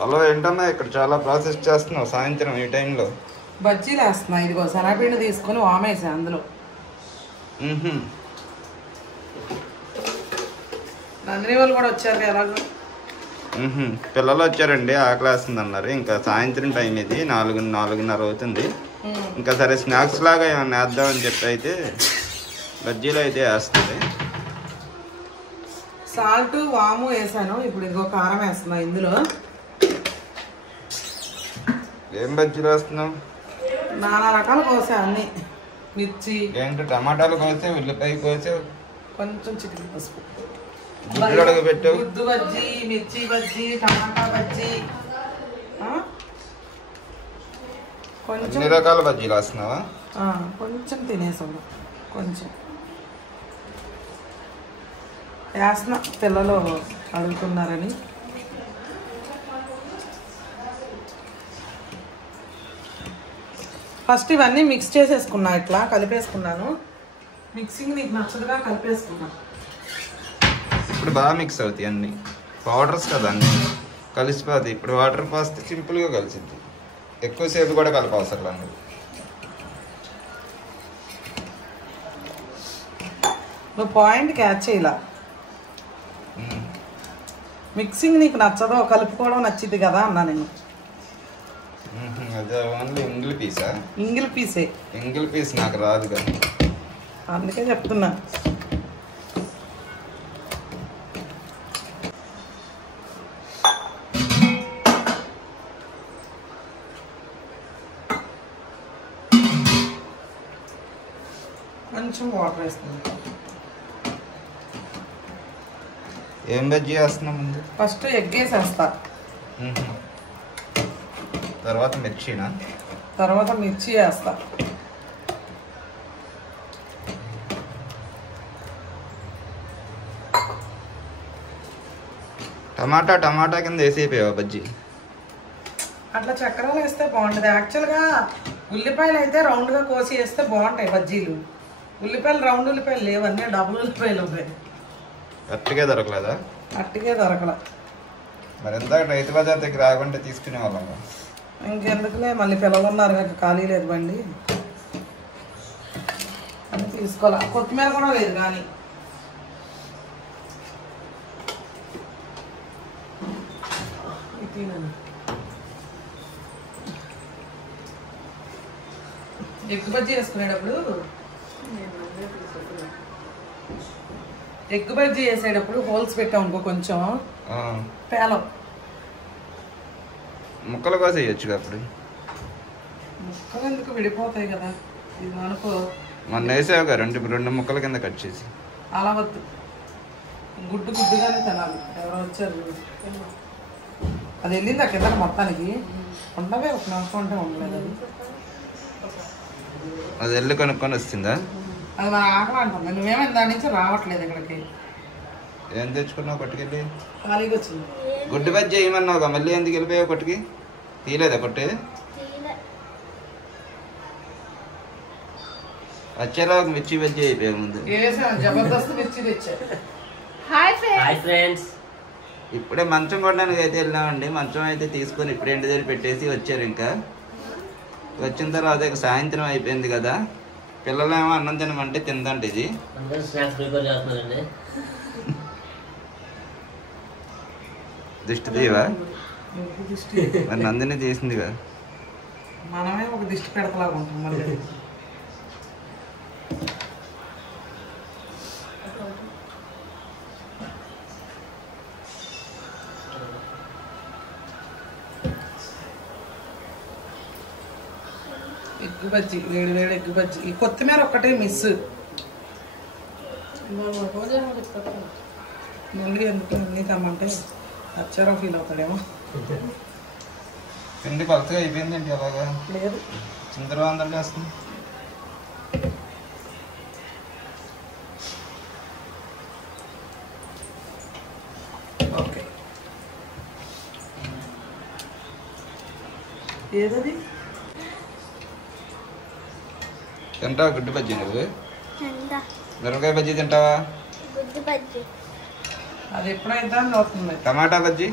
Hello ఏంటన్నా ఇక్కడ చాలా ప్రాసెస్ చేస్తున్నావు సాయంత్రం ఈ టైంలో? బజ్జీలు వేస్తున్నా. ఇదిగో శనగపిండి తీసుకొని వామేసా అందులో. నందిని వాళ్ళు కూడా వచ్చారు ఎలాగో. పిల్లలు వచ్చారండి, ఆకలి వేస్తుంది అన్నారు. ఇంకా సాయంత్రం టైం ఇది 4:30 అవుతుంది. ఇంకా సరే స్నాక్స్ లాగా ఏమన్నా వేద్దామని చెప్పి అయితే బజ్జీలు అయితే వేస్తుంది. సాల్ట్ వాము వేసాను. ఇప్పుడు ఇదిగో కారం వేస్తున్నా ఇందులో. ఏం బజ్జీలు వేస్తున్నావు? నానా రకాలు కోసా అన్ని. మిర్చి ఏంటి టమాటాలు కోసే, ఉల్లిపాయ కోసే, కొంచెం చికెన్ పసుపు, గుడ్డు పెట్టావు, గుడ్డు బజ్జీ, మిర్చి బజ్జీ, టమాటా బజ్జీ, కొంచెం అన్ని రకాల బజ్జీలు వేస్తున్నావా? కొంచెం తినేసాము. కొంచెం వేస్తున్నా, పిల్లలు అడుగుతున్నారని. ఫస్ట్ ఇవన్నీ మిక్స్ చేసేసుకున్నా, ఇట్లా కలిపేసుకున్నాను. మిక్సింగ్ నీకు నచ్చదుగా కలిపేసుకున్నా. ఇప్పుడు బాగా మిక్స్ అవుతాయి అన్ని పౌడర్స్ కదా, అన్ని కలిసిపోతాయి. ఇప్పుడు వాటర్ పోస్తే సింపుల్గా కలిసిద్ది, ఎక్కువసేపు కూడా కలపవసరం లేదు. నువ్వు పాయింట్ క్యాచ్ చేయాల. మిక్సింగ్ నీకు నచ్చదో, కలుపుకోవడం నచ్చింది కదా అన్నా నేను. అదే ఓన్లీ ఇంగిల్ పీసా? ఇంగిల్ పీసే. ఇంగిల్ పీస్ నాకు రాదు కదా, అందుకే చెప్తున్నా. కొంచెం వాటర్ వేస్తుంది. ఏం బజ్జీ వేస్తున్నా ముందు? ఫస్ట్ ఎగ్ వేసేస్తా, తర్వాత మిర్చినా, తర్వాత మిర్చి వేస్తా. టమాటా కింద వేసేపోయావా బజ్జీ? అట్లా చక్రాలు వేస్తే బాగుంటుంది. యాక్చువల్గా ఉల్లిపాయలు అయితే రౌండ్గా కోసి వేస్తే బాగుంటాయి బజ్జీలు. ఉల్లిపాయలు రౌండ్ ఉల్లిపాయలు లేవన్నీ డబుల్ ఉల్లిపాయలు ఉన్నాయి. అట్టిగా దొరకలేదా? అట్టిగే దొరకల. మరి ఎంత రైతు బజార్ దగ్గర రాకుంటే తీసుకునే వాళ్ళం. ఇంకెందుకులే, మళ్ళీ పిల్లలు ఉన్నారు కదా, ఖాళీ లేదు బండి అని తీసుకోవాలా. కొత్తిమీర కూడా లేదు కానీ. ఎగ్ బజ్జీ వేసుకునేటప్పుడు ఎగ్ బజ్జీ వేసేటప్పుడు హోల్స్ పెట్టాం అనుకో, కొంచెం పేలం ముక్కలు కోసి వేయచ్చు. అప్పుడు ముక్కలు ఎందుకు విడిపోతాయి కదా. ఇది అనుకో మొన్న వేసావుగా రెండు ముక్కల కింద కట్ చేసి. అలా వద్దు, గుడ్డుగానే తినాలి. ఎవరో వచ్చారు, అది వెళ్ళింది ఆ కింద మొత్తానికి. ఉండవే ఒక నిమిషం అంటే ఉండలేదు. అది వెళ్ళి కొనుక్కొని వస్తుందా? అది మన ఆకలి అంటుంది. నువ్వేమైనా దాని నుంచి రావట్లేదు ఇక్కడికి. ఏం తెచ్చుకున్నావు కొట్టుకెళ్ళి? ఖాళీగా వచ్చింది. గుడ్డు బజ్జీ చేయమన్నావుగా, మళ్ళీ ఎందుకు వెళ్ళిపోయావు కొట్టుకి? తీయలేదా కొట్టే? వచ్చేలా ఒక మిర్చి బజ్జీ అయిపోయావు ముందు. జబర్దస్త్ మిర్చి తెచ్చారు. Hi friends. ఇప్పుడే మంచం కొనడానికి అయితే వెళ్ళామండి. మంచం అయితే తీసుకొని ఇప్పుడు ఇంటి దగ్గర పెట్టేసి వచ్చారు. ఇంకా వచ్చిన తర్వాత ఇక సాయంత్రం అయిపోయింది కదా, పిల్లలేమో అన్నం తినమంటే తిందంటే ఇది దిష్టి తీయవా? మరి నందిని తీసింది కదా. మనమే ఒక దిష్టి పెడతలాగా ఉంటాం మళ్ళీ. ఎగ్గు బజ్జీ, వేడి వేడి ఎగ్గు బజ్జీ. ఈ కొత్తిమీర ఒక్కటే మిస్. మళ్ళీ ఎందుకు అన్నీ తమ్మంటే అచ్చారో ఫీల్ అవుతాడేమో. పిండి పలచగా అయిపోయిందండి. అలాగా లేదు, చిందరవందరూ వేస్తుంది. ఓకే. ఏదది? తింటావా గుడ్డు బజ్జీ? నువ్వు మిరపకాయ బజ్జీ తింటావా? అది ఎప్పుడైతే అవుతుంది. టమాటా బజ్జీ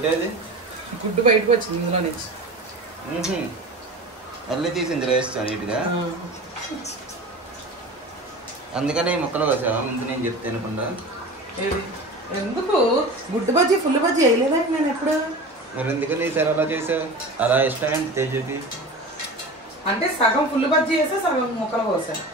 గుడ్డేది గుడ్డు బయటకు వచ్చింది ఇందులో నుంచి. అల్లి తీసి ఇందులో వేస్తాను నీట్గా. అందుకని ముక్కలు వచ్చావా ముందు నేను చెప్తే అనుకుంటా. ఎందుకు గుడ్డు బజ్జీ ఫుల్ బజ్జీ వేయలేదండి నేను ఎప్పుడు. మరి ఎందుకని ఈసారి అలా చేసావు? అలా ఇష్టమైంది తేజుకి. అంటే సగం ఫుల్ బజ్జీ వేసా సగం ముక్కలు కోసాను.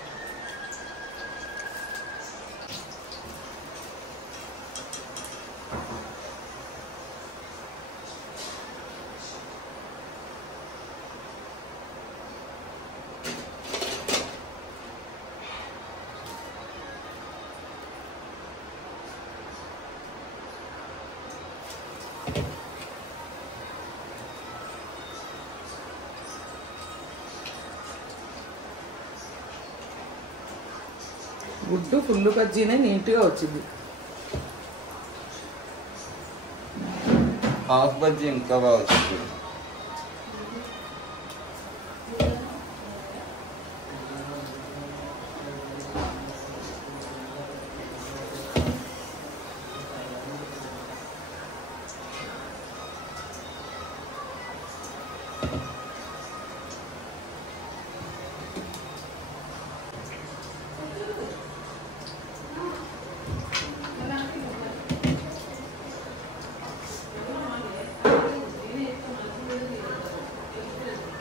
గుడ్డు ఫుల్ బజ్జీనే నీట్గా వచ్చింది. హాఫ్ బజ్జీ ఇంకా బాగా వచ్చింది.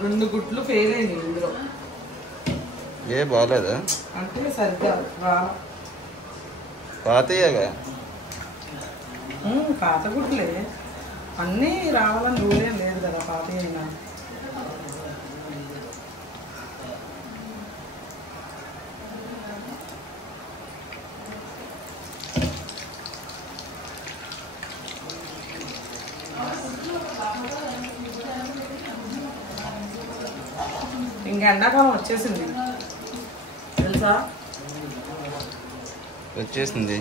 రెండు గుడ్లు ఫెయిల్ అయింది ఇందులో. ఏ బాగాలేదా? అంటే సరిగ్గా పాతయ్యాగా పాత గుడ్లే అన్నీ రావాలని రూలే లేదు కదా. పాత అయినా ఇంకా ఎండాకాలం వచ్చేసింది తెలుసా. వచ్చేసింది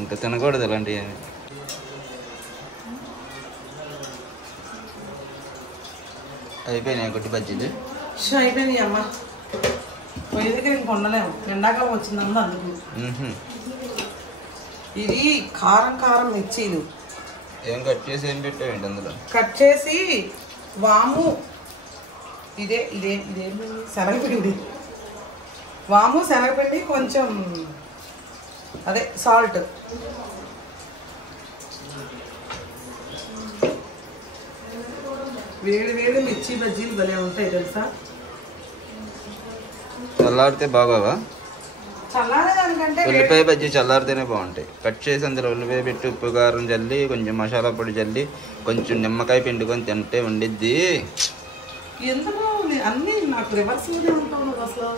ఇంకా తినకూడదు అలాంటివి. అయిపోయినాయి గుడ్డి బజ్జీలు. అయిపోయినాయి అమ్మ. పొయ్యి దగ్గర ఇంక ఉండలేము, ఎండాకాలం వచ్చిందన్న అందుకు. ఇది కారం కారం మిర్చీలు ఏం కట్ చేసి ఏం పెట్టావేంటి అందులో? కట్ చేసి వాము, ఇదే ఇదే ఇదే శనగపిండి, వాము శనగపిండి కొంచెం అదే సాల్ట్. వేడి వేడి మిర్చి బజ్జీలు భలే ఉంటాయి తెలుసా. చల్లారితే బాగోవా? చల్లారే దానికంటే ఉల్లిపాయ బజ్జీ చల్లారితేనే బాగుంటాయి. కట్ చేసి అందులో ఉల్లిపాయ పెట్టి ఉప్పు కారం జల్లి కొంచెం మసాలా పొడి జల్లి కొంచెం నిమ్మకాయ పిండుకొని తింటే ఉండిద్ది. ఎందుకు అన్నీ నాకు రివర్స్లోనే ఉంటావు నువ్వు అసలు.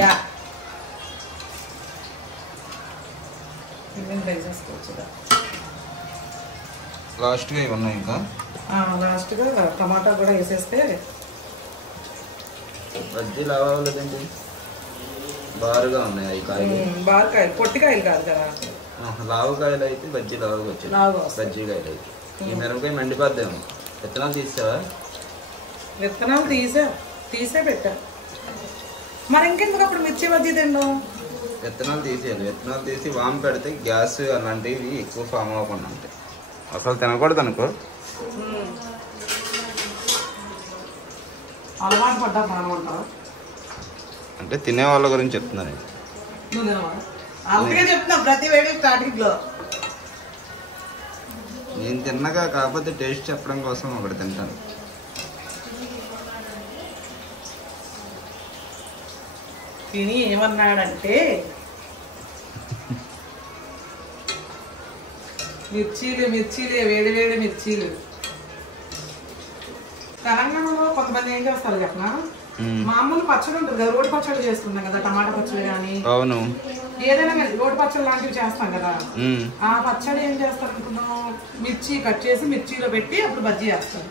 యా ఇవన్నీ ట్రై చేసుకోవచ్చు. లాస్ట్గా ఇవి ఉన్నాయి ఇంకా. లాస్ట్గా టమాటా కూడా వేసేస్తే బజ్జీలు అవ్వలేదండి, బారుగా ఉన్నాయి అవి కాయలు. బారకాయలు పొట్టికాయలు కాదు కదా, లావుకాయలు అయితే బజ్జీ లావుగా వచ్చాయి. బజ్జీ కాయలు అయితే ఈ మిరపకాయ మండిపోద్దాము. విత్తనాలు తీసావా? విత్తనాలు తీసే పెట్టా. మరి ఇంకెందుకు అప్పుడు మిర్చి బజ్జీ తిండం? విత్తనాలు తీసేయాలి. విత్తనాలు తీసి వాము పెడితే గ్యాస్ అలాంటివి ఎక్కువ ఫామ్ అవ్వకుండా ఉంటాయి. అసలు తినకూడదు అనుకో. అలవాటు పడ్డా బాగుంటావు అంటే తినే వాళ్ళ గురించి చెప్తున్నాను. అందుకే చెప్తున్నా ప్రతి వేడి స్టార్టింగ్ లో. నేను తిన్నగా కాకపోతే టేస్ట్ చెప్పడం కోసం ఒకటి తింటాను. తిని ఏమన్నాడంటే మిర్చీలే వేడి వేడి మిర్చీలు. తెలంగాణలో కొంతమంది ఏం చేస్తారు చెప్పనా, మామూలు పచ్చడి ఉంటుంది కదా, రోడ్డు పచ్చడి చేసుకుంటాం కదా, టమాటా పచ్చడి కానీ అవును ఏదైనా రోడ్డు పచ్చడి లాంటివి చేస్తాం కదా. ఆ పచ్చడి ఏం చేస్తారు అనుకున్నాం, మిర్చి కట్ చేసి మిర్చిలో పెట్టి అప్పుడు బజ్జీ చేస్తారు.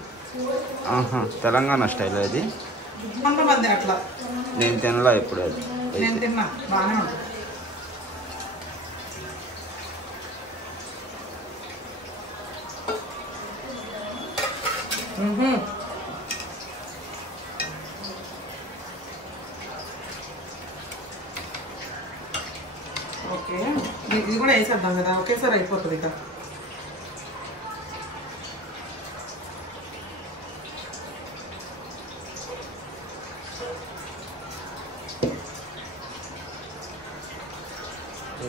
తెలంగాణ స్టైల్ అది. కొంతమంది అట్లా. నేను తినలా ఎప్పుడు అది. నేను తిన్నా, బాగానే ఉంటుంది. ఓకే, ఇది కూడా వేసేద్దాం కదా, ఒకేసారి అయిపోతుంది ఇక.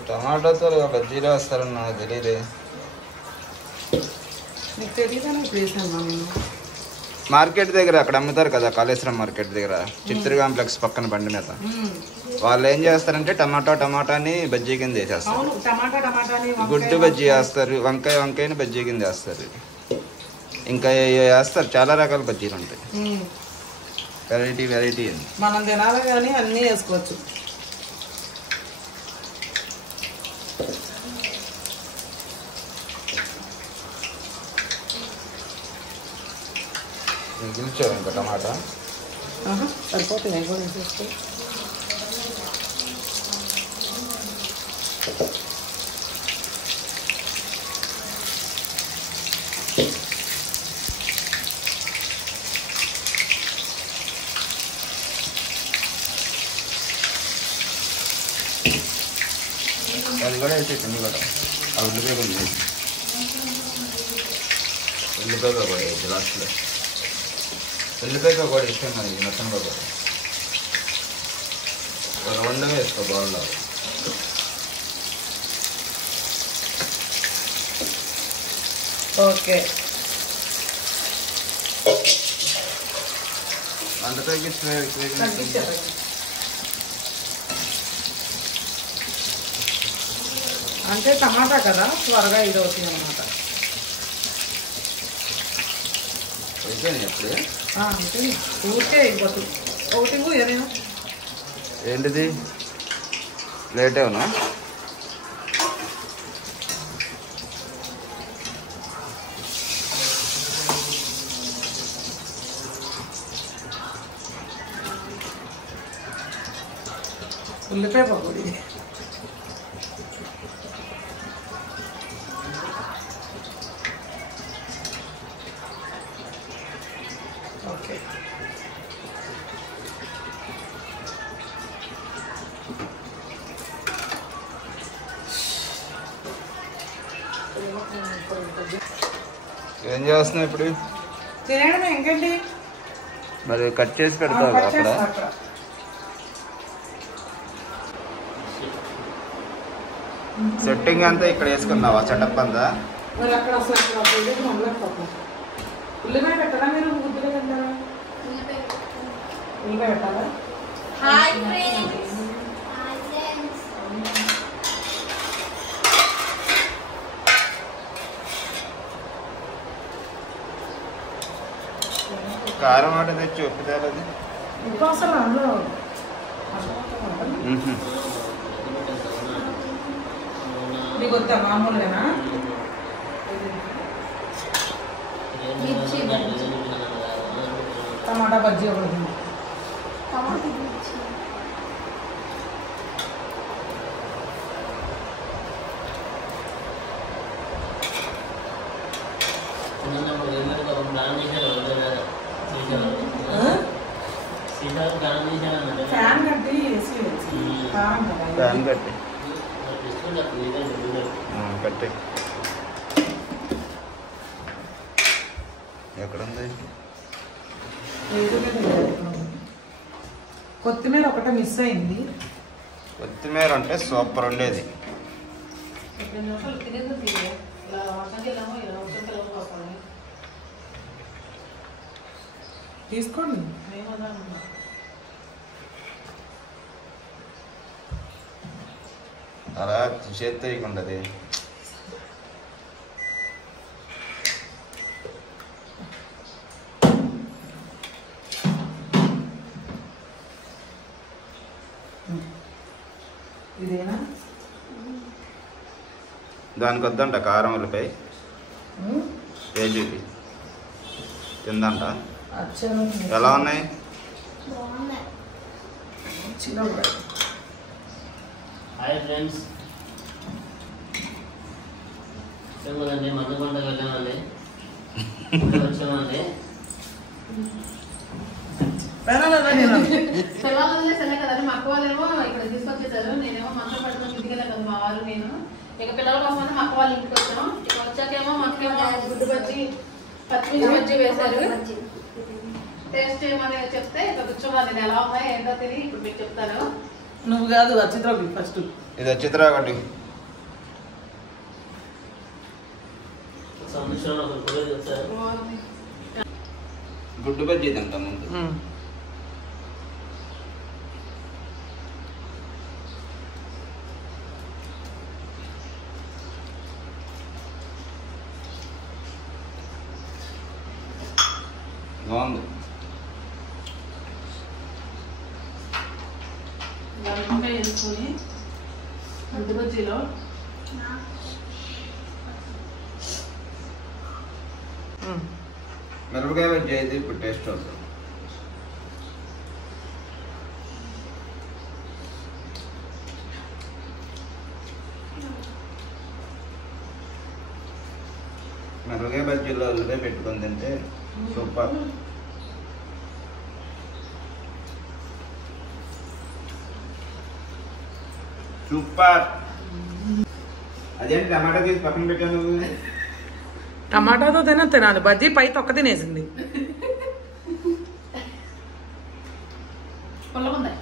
టమాటాతో బజ్జీలు వేస్తారని నాకు తెలియదు. నీకు తెలియదని ఇప్పుడు వేసాను నేను. మార్కెట్ దగ్గర అక్కడ అమ్ముతారు కదా, కాళేశ్వరం మార్కెట్ దగ్గర చిత్తూరు కాంప్లెక్స్ పక్కన బండి మీద. వాళ్ళు ఏం చేస్తారంటే టమాటాని బజ్జీ కింద వేసేస్తారు. అవును, టమాటాని గుడ్డు బజ్జీ వేస్తారు, వంకాయని బజ్జీ కింద వేస్తారు, ఇంకా వేస్తారు. చాలా రకాల బజ్జీలు ఉంటాయి, వెరైటీ. మనం తినాలి కానీ అన్నీ వేసుకోవచ్చు. మిగిల్చావు ఇంకా టమాటా సరిపోతుంది, నేను కూడా వేసేస్తే. అది కూడా వేసేటండి కూడా. ఆ ఉల్లిపాయ కూడా ఉల్లిపాయ కూడా వేసి లాస్ట్లో ఉల్లిపాయ కూడా ఇష్టం మరి నచ్చని కూడా రెండు వేసుకో బాల్లో. ఓకే, అంత తగ్గించారు. అంటే టమాటా కదా త్వరగా ఇది అవుతుంది అన్నమాట. ఎప్పుడు అంటే ఊరికే అయిపోతుంది. ఒకటి ఏదైనా ఏంటిది లేట్ అవునా? ఉల్లిపాయ పకోడీ. ఓకే, ఏం చేస్తున్నావు ఇప్పుడు? తినేయడమే ఇంకేంటి. మరి కట్ చేసి పెడతావు అక్కడ. సెట్టింగ్ అంతా ఇక్కడ వేసుకున్నావా సెటప్ అంతా? మరి అక్కడ అసలు ఉల్లిపాయ పెట్టారా మీరు? గుడ్డుగా తింటారా? ఉల్లిపాయ పెట్టాలా? కారం ఆట తెచ్చి ఒప్పుతారు. అది ఉప్పు అసలు అందులో మీకు వద్దా మామూలుగానా? టమాటా బజ్జీ ఒకటి. ఫ్యాన్ కట్టి ఏసీ కారం కదా. ఫ్యాన్ కట్టి కట్టి ఎక్కడుంది? కొత్తిమీర ఒకటే మిస్ అయింది. కొత్తిమీర అంటే సూపర్ ఉండేది. తీసుకోండి. అలా చేత్తో ఇకుండది. ఇదేనా? దానికి వద్దంట కారం ఉల్లిపాయ కేజీకి తిందంట. ఎలా ఉన్నాయి? హాయ్ ఫ్రెండ్స్, కదండి మందుకొండకు వెళ్ళామండి, వచ్చామండి. సెలవులే కదండి, మా అక్క వాళ్ళేమో ఇక్కడ తీసుకొచ్చేసారు. నేనేమో మందు పట్టుకుని ఇంటికి వెళ్ళాను కదా మా వాళ్ళు. నేను ఇక పిల్లల కోసం మా అక్క వాళ్ళ ఇంటికి వచ్చాం. ఇక వచ్చాకేమో మాకేమో గుడ్డు బజ్జి పచ్చిమిర్చి బజ్జి వేశారు. టేస్ట్ ఏమని చెప్తే ఇక కూర్చోవాలి. నేను ఎలా ఉన్నాయో ఏంటో తెలియ ఇప్పుడు మీకు చెప్తాను. నువ్వు కాదు అచ్చిత్రావు ఫస్ట్. ఇది వచ్చిద్రా ఒకటి. సంవత్సరం ఒక కూడా చూస్తారు. గుడ్డు బజ్జీ తింటా ముందు. బాగుంది. లవంగా వేసుకొని గుడ్డు బజ్జీలో మిరపకాయ బజ్జీ అయితే ఇప్పుడు టేస్ట్ వస్తుంది. మిరపకాయ బజ్జీలో ఉల్లిపాయ పెట్టుకొని తింటే సూపర్. సూపర్. అదేంటి టమాటా తీసి పక్కన పెట్టాను నువ్వు? టమాటాతో తినాలి. బజ్జీ పై తొక్క తినేసింది. పుల్లగుంది.